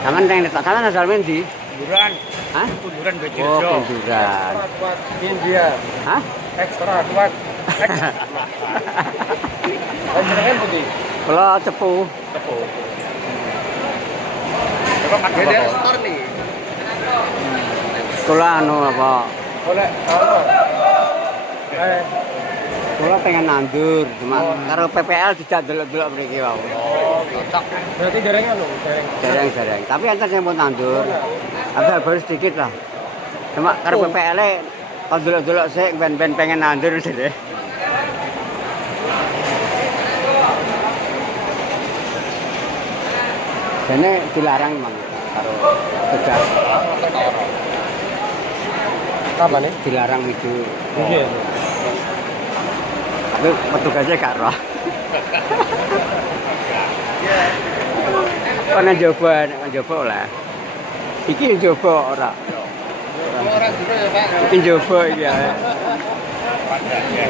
Kaman yang letak kanan asal mendi? Kunduran. Hah? Kunduran Bejo. Oh, kunduran. Kuat India. Hah? Ekstra kuat. Panjenengan putih. Kalau cepu. Tepo. Coba pakai dia store nih. Kalau anu apa? Oleh apa? Kalau pengen nandur, cuma karo PPL tidak delok-delok mriki wae. Oh, cocok. Berarti jaringnya lho, jaring. Jarang-jarang. Tapi enten yang mau nandur. Agak baru sedikit lah. Cuma karo PPL kalau delok-delok sik ben pengen nandur sih deh. Dene dilarang memang karo tugas. Apa nih? Dilarang itu. Iya. Tapi petugasnya gak roh. Kan njoba lah. Iki njoba ora. Ora dulu ya, Pak. Iki njoba iki ya. Padahal ya.